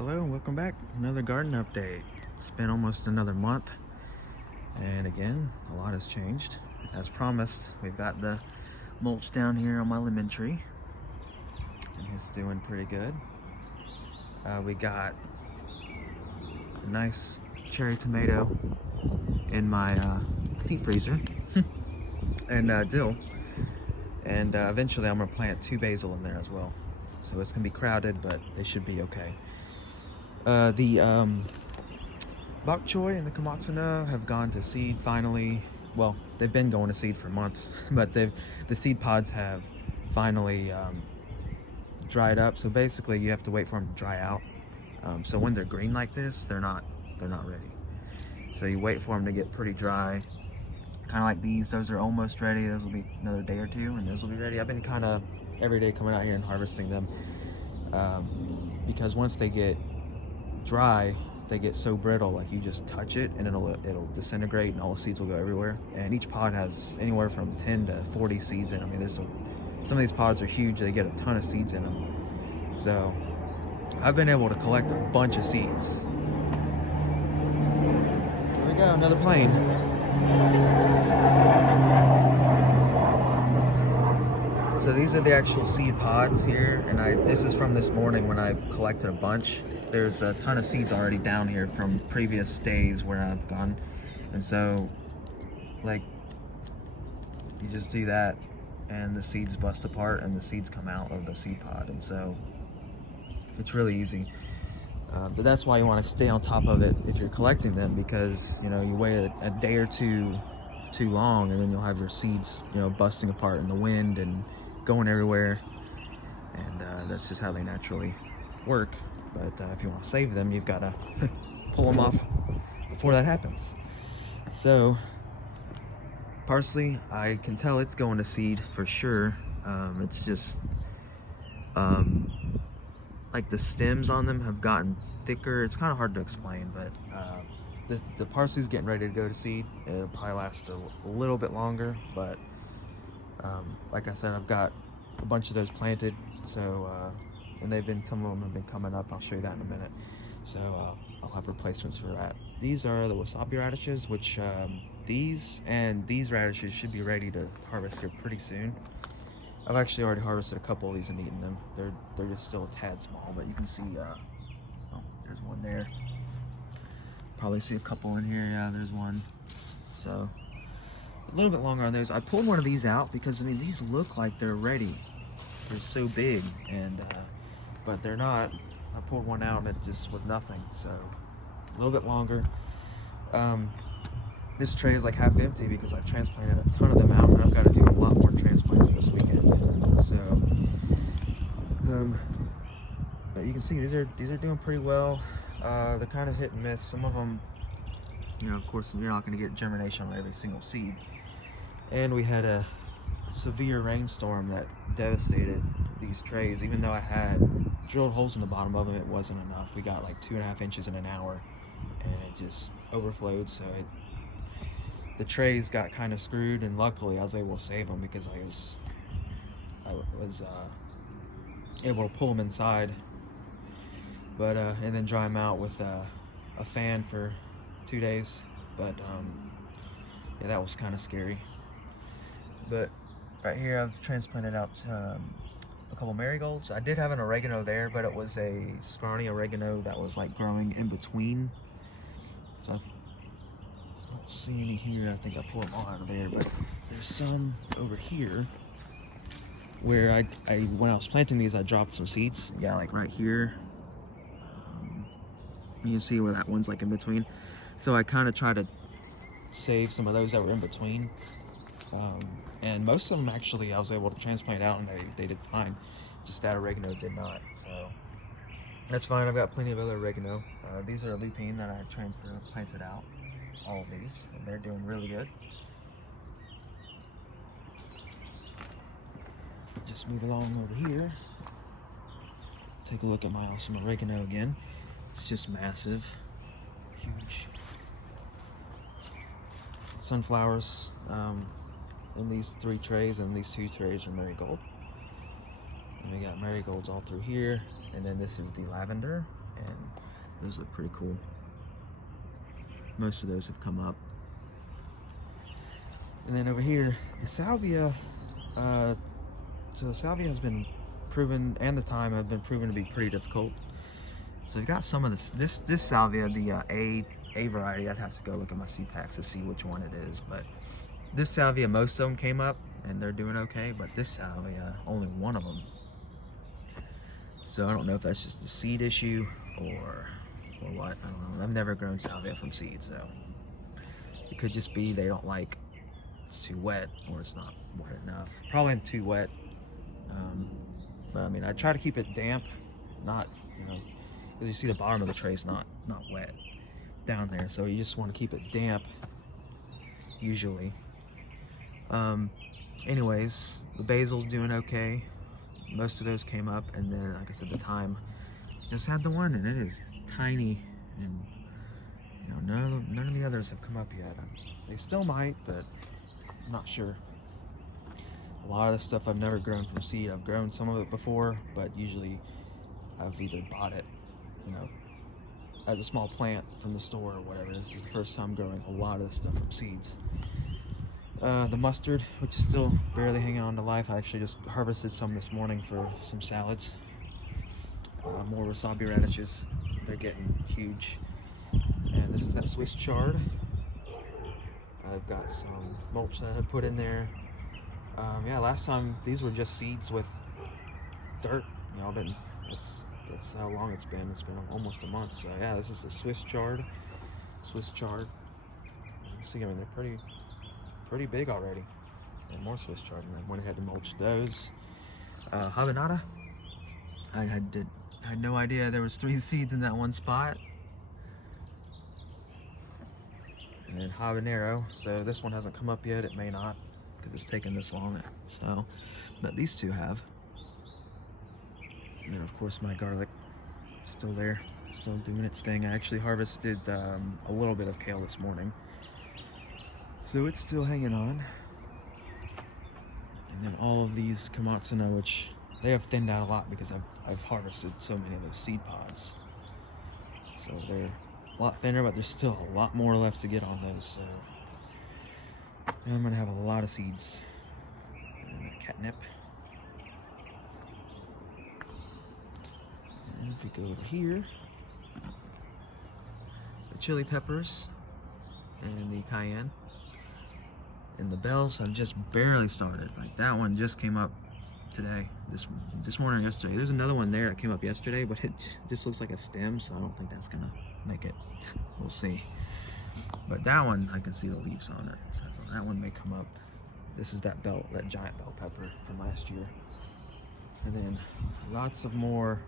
Hello and welcome back. Another garden update. It's been almost another month, and again, a lot has changed. As promised, we've got the mulch down here on my lemon tree, and it's doing pretty good. We got a nice cherry tomato in my deep freezer, and dill, and eventually I'm gonna plant 2 basil in there as well. So it's gonna be crowded, but they should be okay. The bok choy and the komatsu have gone to seed finally. Well, they've been going to seed for months, but the seed pods have finally dried up. So basically, you have to wait for them to dry out. So when they're green like this, they're not ready. So you wait for them to get pretty dry, kind of like these. Those are almost ready. Those will be another day or two, and those will be ready. I've been kind of every day coming out here and harvesting them because once they get dry, they get so brittle, like you just touch it and it'll disintegrate and all the seeds will go everywhere. And each pod has anywhere from 10 to 40 seeds in them. I mean, some of these pods are huge. They get a ton of seeds in them. So I've been able to collect a bunch of seeds. Here we go, another plane. So these are the actual seed pods here, and this is from this morning when I collected a bunch. There's a ton of seeds already down here from previous days where I've gone, and so like you just do that and the seeds bust apart and the seeds come out of the seed pod, and so it's really easy. But that's why you want to stay on top of it if you're collecting them, because you wait a day or two too long and then you'll have your seeds busting apart in the wind and going everywhere, and that's just how they naturally work. But if you want to save them, you've got to pull them off before that happens. So parsley, I can tell it's going to seed for sure. It's just like the stems on them have gotten thicker. It's kind of hard to explain, but the parsley's getting ready to go to seed. It'll probably last a little bit longer, but like I said, I've got a bunch of those planted, so and some of them have been coming up. I'll show you that in a minute. So I'll have replacements for that. These are the wasabi radishes, which these radishes should be ready to harvest here pretty soon. I've actually already harvested a couple of these and eaten them. They're just still a tad small, but you can see oh, there's one there. Probably see a couple in here. Yeah, there's one. So a little bit longer on those. I pulled one of these out because, I mean, these look like they're ready. They're so big, and but they're not. I pulled one out and it just was nothing. So a little bit longer. This tray is like half empty because I transplanted a ton of them out, and I've got to do a lot more transplanting this weekend. So but you can see these are doing pretty well. They're kind of hit and miss. Some of them, of course, you're not going to get germination on every single seed. And we had a severe rainstorm that devastated these trays. Even though I had drilled holes in the bottom of them, it wasn't enough. We got like 2.5 inches in an hour, and it just overflowed. So the trays got kind of screwed, and luckily I was able to save them because I was able to pull them inside, but and then dry them out with a fan for 2 days. But yeah, that was kind of scary. But right here I've transplanted out a couple marigolds. I did have an oregano there, but it was a scrawny oregano that was like growing in between. So I don't see any here. I think I pulled them all out of there, but there's some over here where I when I was planting these, I dropped some seeds. Yeah, like right here. You can see where that one's like in between. So I kind of try to save some of those that were in between. And most of them actually I was able to transplant out, and they did fine. Just that oregano did not. So that's fine. I've got plenty of other oregano. These are a lupine that I planted out. All of these, and they're doing really good. Just move along over here. Take a look at my awesome oregano again. It's just massive, huge. Sunflowers in these 3 trays, and these 2 trays are marigold. And we got marigolds all through here. And then this is the lavender, and those look pretty cool. Most of those have come up. And then over here, the salvia. So the salvia has been proven, and the thyme have been proven to be pretty difficult. So we've got some of this salvia, the A variety. I'd have to go look at my seed packs to see which one it is. But this salvia, most of them came up, and they're doing okay. But this salvia, only one of them. So I don't know if that's just a seed issue or what. I don't know. I've never grown salvia from seed, so it could just be they don't like it's too wet or it's not wet enough. Probably too wet. But I mean, I try to keep it damp, not, you know, because you see the bottom of the tray is not wet down there, so you just want to keep it damp usually. Anyways, the basil's doing okay. Most of those came up, and then, like I said, the thyme just had the one, and it is tiny, and you know, none of the others have come up yet. They still might, but I'm not sure. A lot of the stuff I've never grown from seed. I've grown some of it before, but usually I've either bought it, you know, as a small plant from the store or whatever. This is the first time growing a lot of this stuff from seeds. The mustard, which is still barely hanging on to life. I actually just harvested some this morning for some salads. More wasabi radishes. They're getting huge. And this is that Swiss chard. I've got some mulch that I had put in there. Yeah, last time these were just seeds with dirt. You know, that's how long it's been. It's been almost a month. So yeah, this is the Swiss chard. You can see, I mean, they're pretty big already. And more Swiss chard, and I went ahead and mulched those. Habanada. I had no idea there was 3 seeds in that one spot. And then habanero. So this one hasn't come up yet. It may not, because it's taken this long. So, but these two have. And then of course my garlic, still there, still doing its thing. I actually harvested a little bit of kale this morning, so it's still hanging on. And then all of these Komatsuna, which they have thinned out a lot because I've harvested so many of those seed pods. So they're a lot thinner, but there's still a lot more left to get on those. So I'm gonna have a lot of seeds. And catnip. And if we go over here, the chili peppers and the cayenne. And the bells have just barely started. Like that one just came up today, this morning or yesterday. There's another one there that came up yesterday, but it just looks like a stem, so I don't think that's gonna make it. We'll see. But that one, I can see the leaves on it, so that one may come up. This is that giant bell pepper from last year. And then lots of more